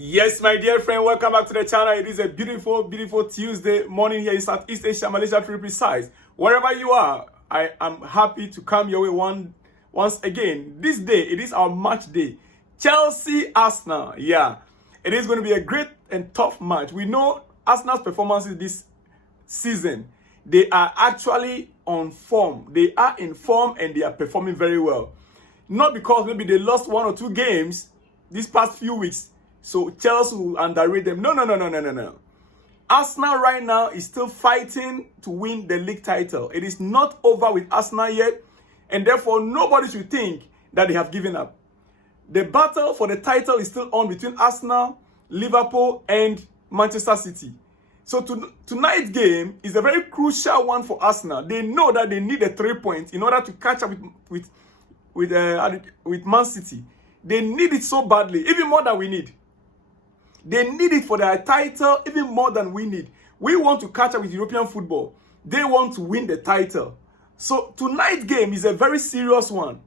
Yes, my dear friend, welcome back to the channel. It is a beautiful, beautiful Tuesday morning here in Southeast Asia, Malaysia to be precise. Wherever you are, I am happy to come your way once again. This day, it is our match day. Chelsea, Arsenal. Yeah, it is going to be a great and tough match. We know Arsenal's performances this season. They are actually on form. They are in form and they are performing very well. Not because maybe they lost one or two games these past few weeks, so Chelsea will underrate them. No. Arsenal right now is still fighting to win the league title. It is not over with Arsenal yet, and therefore nobody should think that they have given up. The battle for the title is still on between Arsenal, Liverpool, and Manchester City. So tonight's game is a very crucial one for Arsenal. They know that they need a 3 points in order to catch up with Man City. They need it so badly, even more than we need. They need it for their title even more than we need. We want to catch up with European football. They want to win the title. So tonight's game is a very serious one.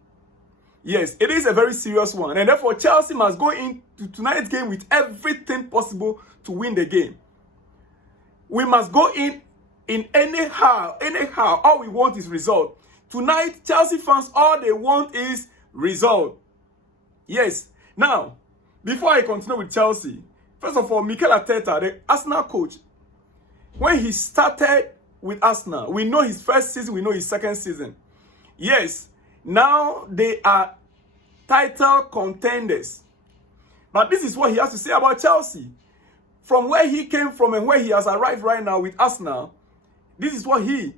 Yes, it is a very serious one. And therefore, Chelsea must go into tonight's game with everything possible to win the game. We must go in anyhow. All we want is result. Tonight, Chelsea fans, all they want is result. Yes. Now, before I continue with Chelsea, first of all, Mikel Arteta, the Arsenal coach, when he started with Arsenal, we know his first season, we know his second season. Yes, now they are title contenders. But this is what he has to say about Chelsea. From where he came from and where he has arrived right now with Arsenal, this is what he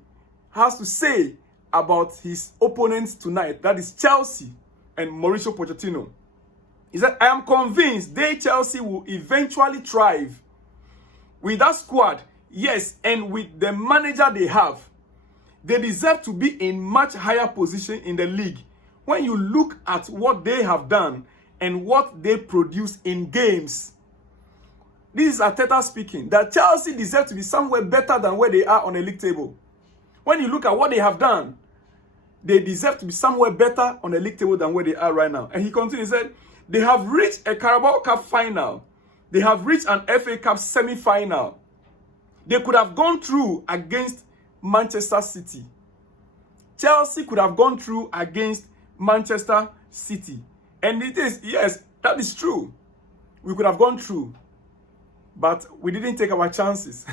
has to say about his opponents tonight. That is Chelsea and Mauricio Pochettino. He said, I am convinced Chelsea will eventually thrive with that squad, yes, and with the manager they have. They deserve to be in much higher position in the league when you look at what they have done and what they produce in games. This is Arteta speaking, that Chelsea deserve to be somewhere better than where they are on the league table. When you look at what they have done, they deserve to be somewhere better on the league table than where they are right now. And he continued, he said, they have reached a Carabao Cup final. They have reached an FA Cup semi-final. They could have gone through against Manchester City. Chelsea could have gone through against Manchester City. And it is, yes, that is true. We could have gone through. But we didn't take our chances.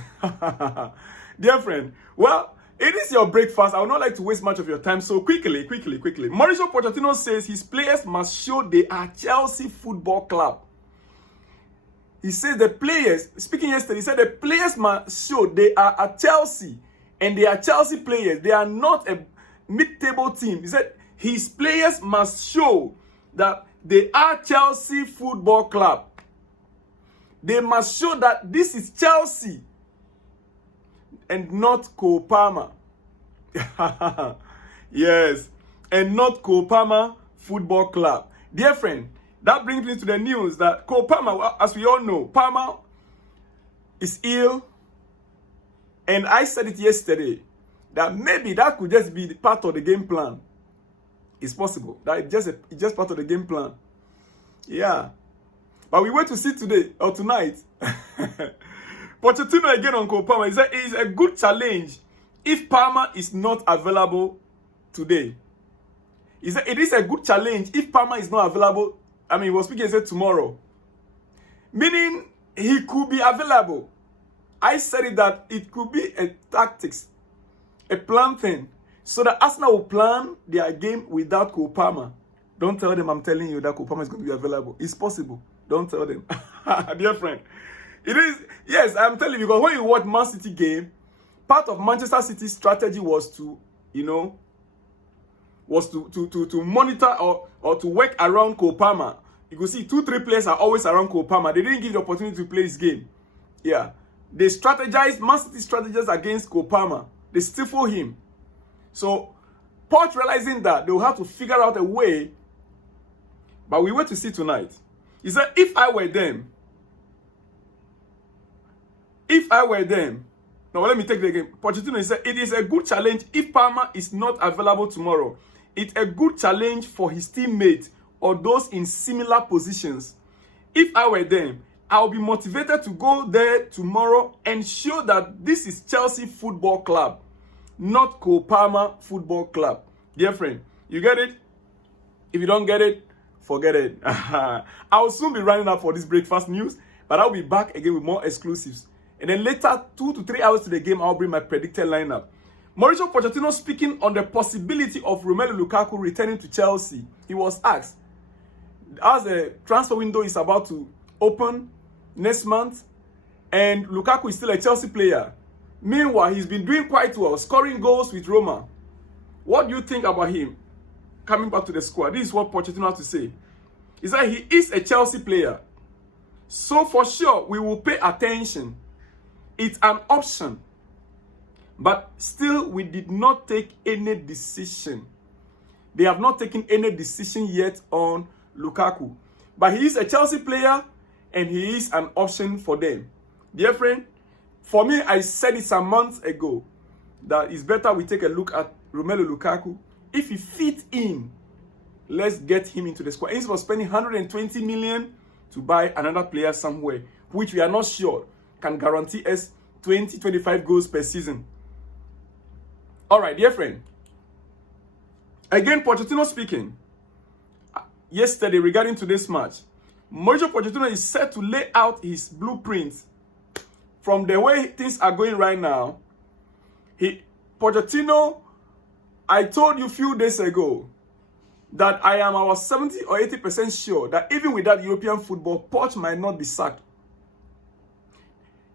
Dear friend, well, it is your breakfast. I would not like to waste much of your time. So quickly. Mauricio Pochettino says his players must show they are Chelsea Football Club. He says the players, speaking yesterday, he said the players must show they are at Chelsea. And they are Chelsea players. They are not a mid-table team. He said his players must show that they are Chelsea Football Club. They must show that this is Chelsea and not Cole Palmer. Yes, and not Cole Palmer Football Club. Dear friend, that brings me to the news that Cole Palmer, as we all know, Palmer is ill. And I said it yesterday, that maybe that could just be part of the game plan. It's possible. That it's just part of the game plan. Yeah. But we wait to see today or tonight. Pochettino again on Cole Palmer. He said it is a good challenge if Palmer is not available today. He said it is a good challenge if Palmer is not available. I mean, he was speaking, he said tomorrow. Meaning he could be available. I said it that it could be a tactics, a plan thing. So that Arsenal will plan their game without Cole Palmer. Don't tell them I'm telling you that Cole Palmer is going to be available. It's possible. Don't tell them. Dear friend. It is, yes, I'm telling you, because when you watch Man City game, part of Manchester City's strategy was to, to monitor or to work around Cole Palmer. You could see 2-3 players are always around Cole Palmer. They didn't give the opportunity to play this game. Yeah. They strategized, Man City strategized against Cole Palmer. They stifle him. So, Poch realizing that, they will have to figure out a way. But we wait to see tonight. He said, if I were them, now let me take the again. Pochettino said, it is a good challenge if Palmer is not available tomorrow. It's a good challenge for his teammates or those in similar positions. If I were them, I'll be motivated to go there tomorrow and show that this is Chelsea Football Club, not Cole Palmer Football Club. Dear friend, you get it? If you don't get it, forget it. I'll soon be running up for this breakfast news, but I'll be back again with more exclusives. And then later, 2 to 3 hours to the game, I'll bring my predicted lineup. Mauricio Pochettino speaking on the possibility of Romelu Lukaku returning to Chelsea. He was asked, as the transfer window is about to open next month, and Lukaku is still a Chelsea player. Meanwhile, he's been doing quite well, scoring goals with Roma. What do you think about him coming back to the squad? This is what Pochettino has to say. He said he is a Chelsea player. So for sure, we will pay attention. It's an option. But still, we did not take any decision. They have not taken any decision yet on Lukaku. But he is a Chelsea player, and he is an option for them. Dear friend, for me, I said it some months ago that it's better we take a look at Romelu Lukaku. If he fits in, let's get him into the squad. Instead of spending 120 million to buy another player somewhere, which we are not sure can guarantee us 20-25 goals per season. All right, dear friend. Again, Pochettino speaking yesterday regarding today's match. Mauricio Pochettino is set to lay out his blueprint from the way things are going right now. Pochettino, I told you a few days ago that I am about 70 or 80% sure that even without European football, Poch might not be sacked.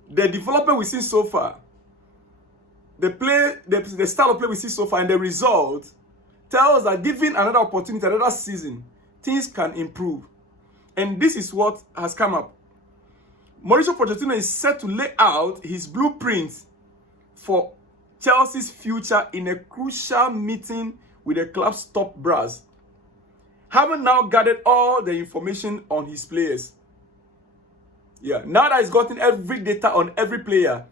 The development we've seen so far, the style of play we see so far, and the result tells that given another opportunity, another season, things can improve. And this is what has come up. Mauricio Pochettino is set to lay out his blueprint for Chelsea's future in a crucial meeting with the club's top brass. Having now gathered all the information on his players. Yeah, now that he's gotten every data on every player,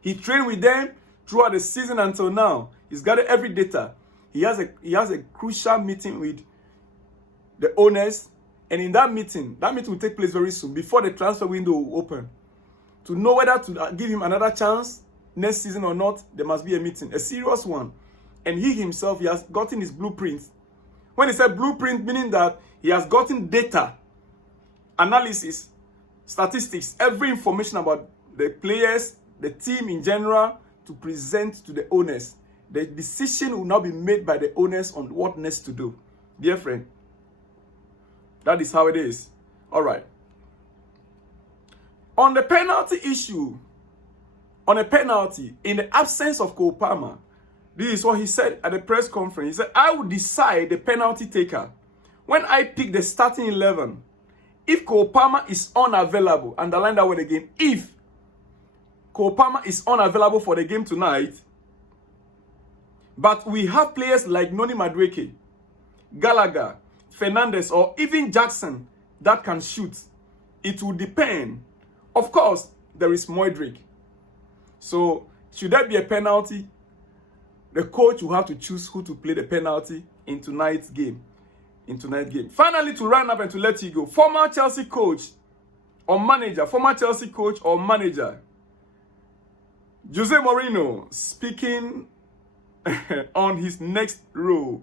he trained with them throughout the season until now. He's gathered every data. He has a crucial meeting with the owners, and in that meeting will take place very soon, before the transfer window will open. To know whether to give him another chance next season or not, there must be a meeting, a serious one. And he himself, he has gotten his blueprint. When he said blueprint, meaning that he has gotten data, analysis, statistics, every information about the players, the team in general, to present to the owners. The decision will now be made by the owners on what next to do. Dear friend, that is how it is. All right. On the penalty issue, on a penalty, in the absence of Cole Palmer, this is what he said at the press conference. He said, I will decide the penalty taker when I pick the starting 11. If Cole Palmer is unavailable, underline that word again, if Cole Palmer is unavailable for the game tonight, but we have players like Noni Madueke, Gallagher, Fernandes, or even Jackson that can shoot, it will depend. Of course, there is Modric. So, should there be a penalty, the coach will have to choose who to play the penalty in tonight's game. Finally, to round up and to let you go, former Chelsea coach or manager, Jose Mourinho speaking on his next role.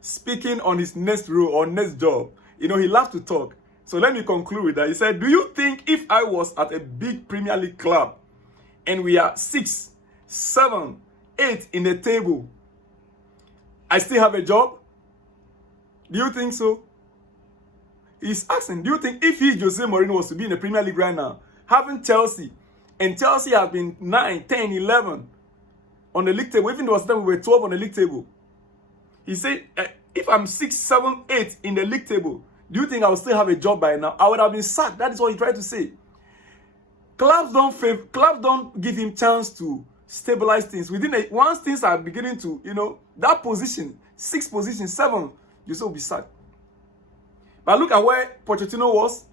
Speaking on his next role or next job. You know, he loves to talk. So let me conclude with that. He said, do you think if I was at a big Premier League club and we are 6, 7, 8 in the table, I still have a job? Do you think so? He's asking, do you think if Jose Mourinho was to be in the Premier League right now, having Chelsea, and Chelsea has been 9, 10, 11 on the league table, even though we were 12 on the league table, he said, if I'm 6, 7, 8 in the league table, do you think I will still have a job by now? I would have been sacked. That is what he tried to say. Clubs don't give him chance to stabilize things. Once things are beginning to, that position, 6 position, 7, you still be sacked. But look at where Pochettino was.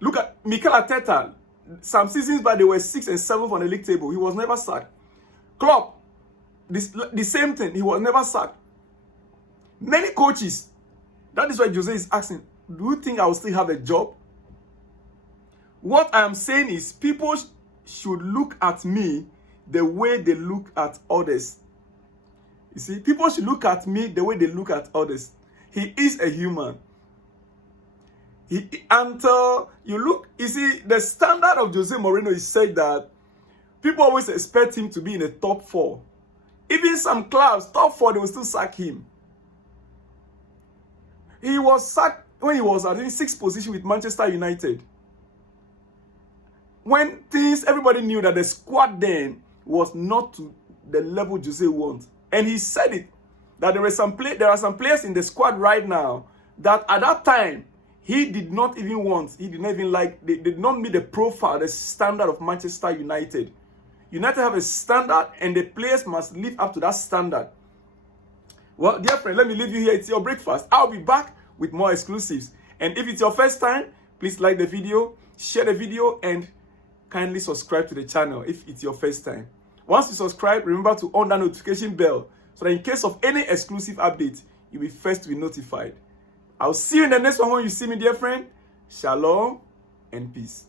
Look at Mikel Arteta. Some seasons back, they were 6 and 7 on the league table. He was never sacked. Klopp, the same thing. He was never sacked. Many coaches. That is why Jose is asking, do you think I will still have a job? What I am saying is people should look at me the way they look at others. You see, people should look at me the way they look at others. He is a human. Until you look, you see, the standard of Jose Mourinho is said that people always expect him to be in the top 4. Even some clubs, top 4, they will still sack him. He was sacked when he was, I think, 6th position with Manchester United. When everybody knew that the squad then was not to the level Jose wants. And he said it, that there are some players in the squad right now that at that time, he did not even like, they did not meet the profile, the standard of Manchester United. United have a standard and the players must live up to that standard. Well, dear friend, let me leave you here. It's your breakfast. I'll be back with more exclusives. And if it's your first time, please like the video, share the video, and kindly subscribe to the channel if it's your first time. Once you subscribe, remember to on that notification bell so that in case of any exclusive update, you'll be first to be notified. I'll see you in the next one when you see me, dear friend. Shalom and peace.